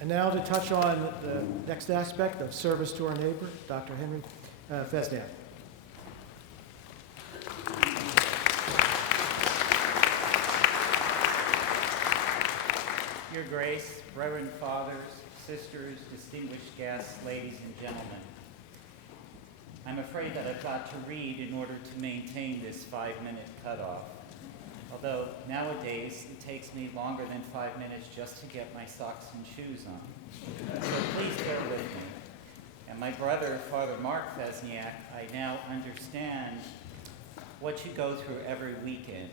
And now to touch on the next aspect of service to our neighbor, Dr. Henry Fesniak. Your Grace, Reverend Fathers, Sisters, distinguished guests, ladies and gentlemen, I'm afraid that I've got to read in order to maintain this 5-minute cutoff. Although nowadays it takes me longer than 5 minutes just to get my socks and shoes on. So please bear with me. And my brother, Father Mark Fesniak, I now understand what you go through every weekend.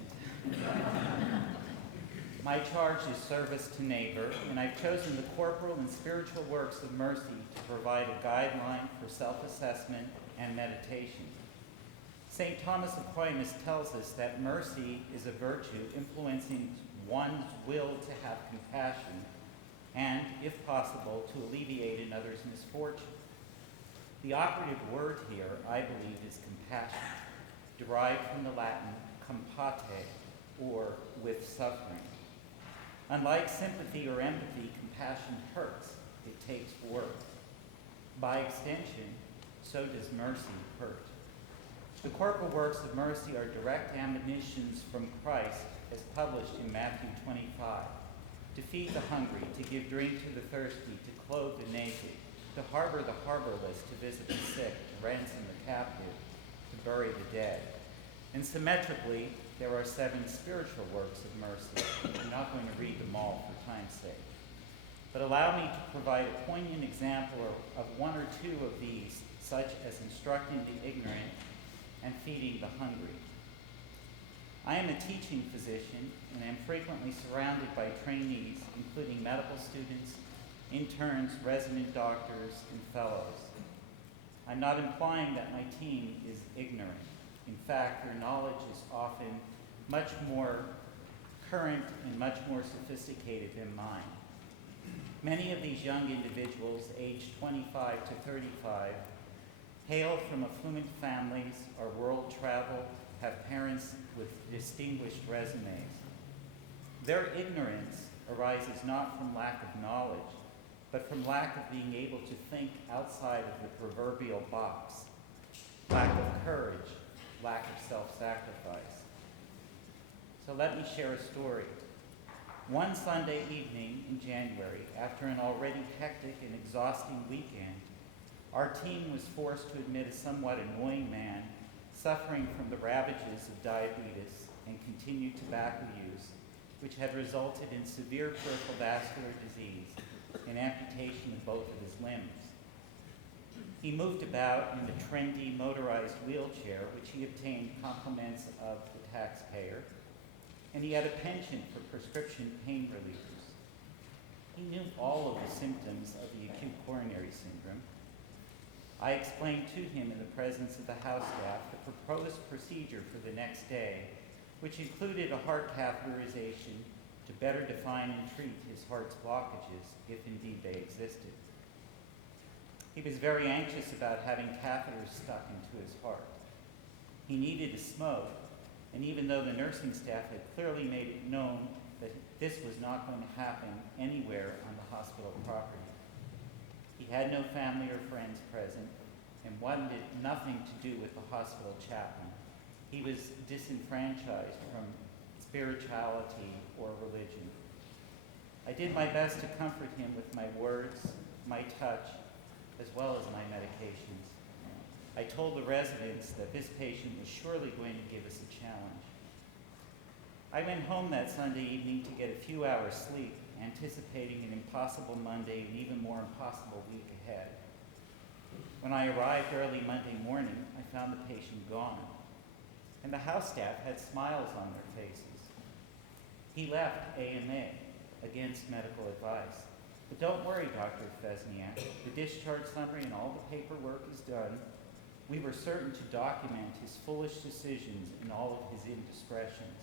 My charge is service to neighbor, and I've chosen the corporal and spiritual works of mercy to provide a guideline for self-assessment and meditation. St. Thomas Aquinas tells us that mercy is a virtue influencing one's will to have compassion and, if possible, to alleviate another's misfortune. The operative word here, I believe, is compassion, derived from the Latin compate, or with suffering. Unlike sympathy or empathy, compassion hurts. It takes work. By extension, so does mercy hurt. The corporal works of mercy are direct admonitions from Christ as published in Matthew 25. To feed the hungry, to give drink to the thirsty, to clothe the naked, to harbor the harborless, to visit the sick, to ransom the captive, to bury the dead. And symmetrically, there are 7 spiritual works of mercy. I'm not going to read them all for time's sake. But allow me to provide a poignant example of 1 or 2 of these, such as instructing the ignorant and feeding the hungry. I am a teaching physician and am frequently surrounded by trainees, including medical students, interns, resident doctors, and fellows. I'm not implying that my team is ignorant. In fact, their knowledge is often much more current and much more sophisticated than mine. Many of these young individuals, aged 25 to 35, hail from affluent families, are world traveled, have parents with distinguished resumes. Their ignorance arises not from lack of knowledge, but from lack of being able to think outside of the proverbial box, lack of courage, lack of self-sacrifice. So let me share a story. One Sunday evening in January, after an already hectic and exhausting weekend, our team was forced to admit a somewhat annoying man suffering from the ravages of diabetes and continued tobacco use, which had resulted in severe peripheral vascular disease and amputation of both of his limbs. He moved about in the trendy motorized wheelchair, which he obtained compliments of the taxpayer, and he had a penchant for prescription pain relievers. He knew all of the symptoms of the acute coronary syndrome. I explained to him in the presence of the house staff the proposed procedure for the next day, which included a heart catheterization to better define and treat his heart's blockages, if indeed they existed. He was very anxious about having catheters stuck into his heart. He needed to smoke, and even though the nursing staff had clearly made it known that this was not going to happen anywhere on the hospital property, he had no family or friends present and wanted nothing to do with the hospital chaplain. He was disenfranchised from spirituality or religion. I did my best to comfort him with my words, my touch, as well as my medications. I told the residents that this patient was surely going to give us a challenge. I went home that Sunday evening to get a few hours sleep, anticipating an impossible Monday and even more impossible week ahead. When I arrived early Monday morning, I found the patient gone, and the house staff had smiles on their faces. He left AMA, against medical advice. But don't worry, Dr. Fesniak. The discharge summary and all the paperwork is done. We were certain to document his foolish decisions and all of his indiscretions.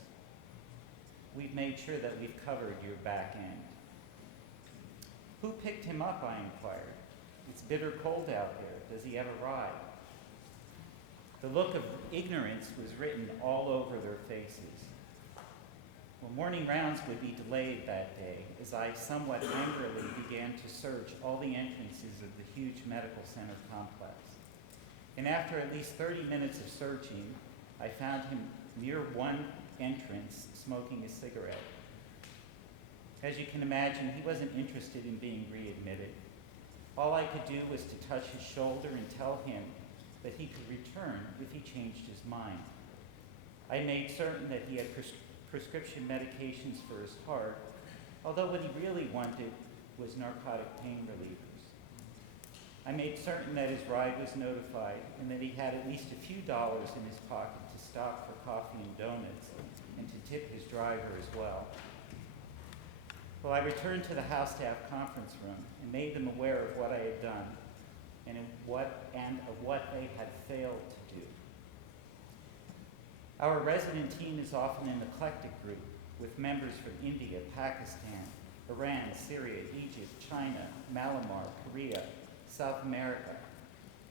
We've made sure that we've covered your back end. Who picked him up, I inquired. It's bitter cold out there. Does he have a ride? The look of ignorance was written all over their faces. Well, morning rounds would be delayed that day as I somewhat angrily began to search all the entrances of the huge medical center complex. And after at least 30 minutes of searching, I found him near one entrance smoking a cigarette. As you can imagine, he wasn't interested in being readmitted. All I could do was to touch his shoulder and tell him that he could return if he changed his mind. I made certain that he had prescription medications for his heart, although what he really wanted was narcotic pain relievers. I made certain that his ride was notified and that he had at least a few dollars in his pocket to stop for coffee and donuts and to tip his driver as well. Well, I returned to the house staff conference room and made them aware of what I had done and of what they had failed to do. Our resident team is often an eclectic group with members from India, Pakistan, Iran, Syria, Egypt, China, Myanmar, Korea, South America,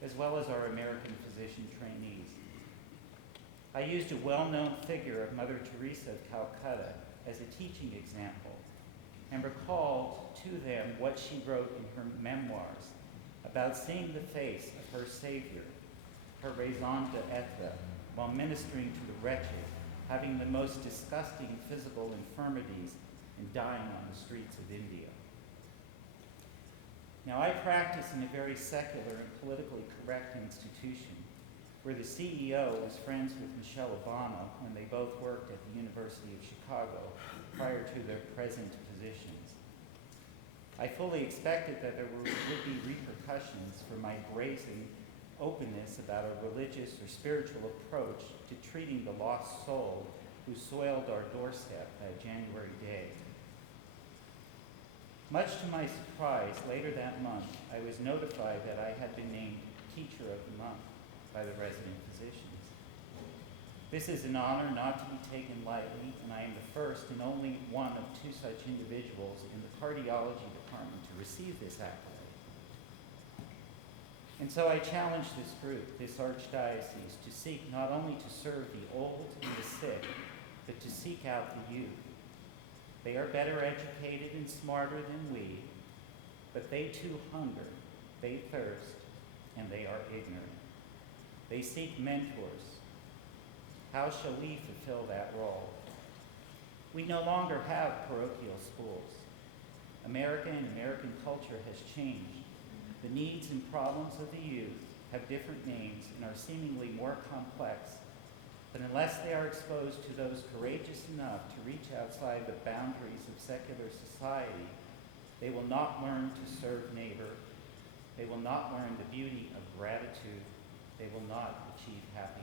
as well as our American physician trainees. I used a well-known figure of Mother Teresa of Calcutta as a teaching example and recalled to them what she wrote in her memoirs about seeing the face of her Savior, her raison d'etre, while ministering to the wretched, having the most disgusting physical infirmities and dying on the streets of India. Now, I practice in a very secular and politically correct institution where the CEO was friends with Michelle Obama when they both worked at the University of Chicago prior to their present positions. I fully expected that there would be repercussions for my brazen openness about a religious or spiritual approach to treating the lost soul who soiled our doorstep that January day. Much to my surprise, later that month, I was notified that I had been named Teacher of the Month by the resident physicians. This is an honor not to be taken lightly, and I am the first and only one of two such individuals in the cardiology department to receive this accolade. And so I challenge this group, this archdiocese, to seek not only to serve the old and the sick, but to seek out the youth. They are better educated and smarter than we, but they too hunger, they thirst, and they are ignorant. They seek mentors. How shall we fulfill that role? We no longer have parochial schools. America and American culture has changed. The needs and problems of the youth have different names and are seemingly more complex, but unless they are exposed to those courageous enough to reach outside the boundaries of secular society, they will not learn to serve neighbor. They will not learn the beauty of gratitude. They will not achieve happiness.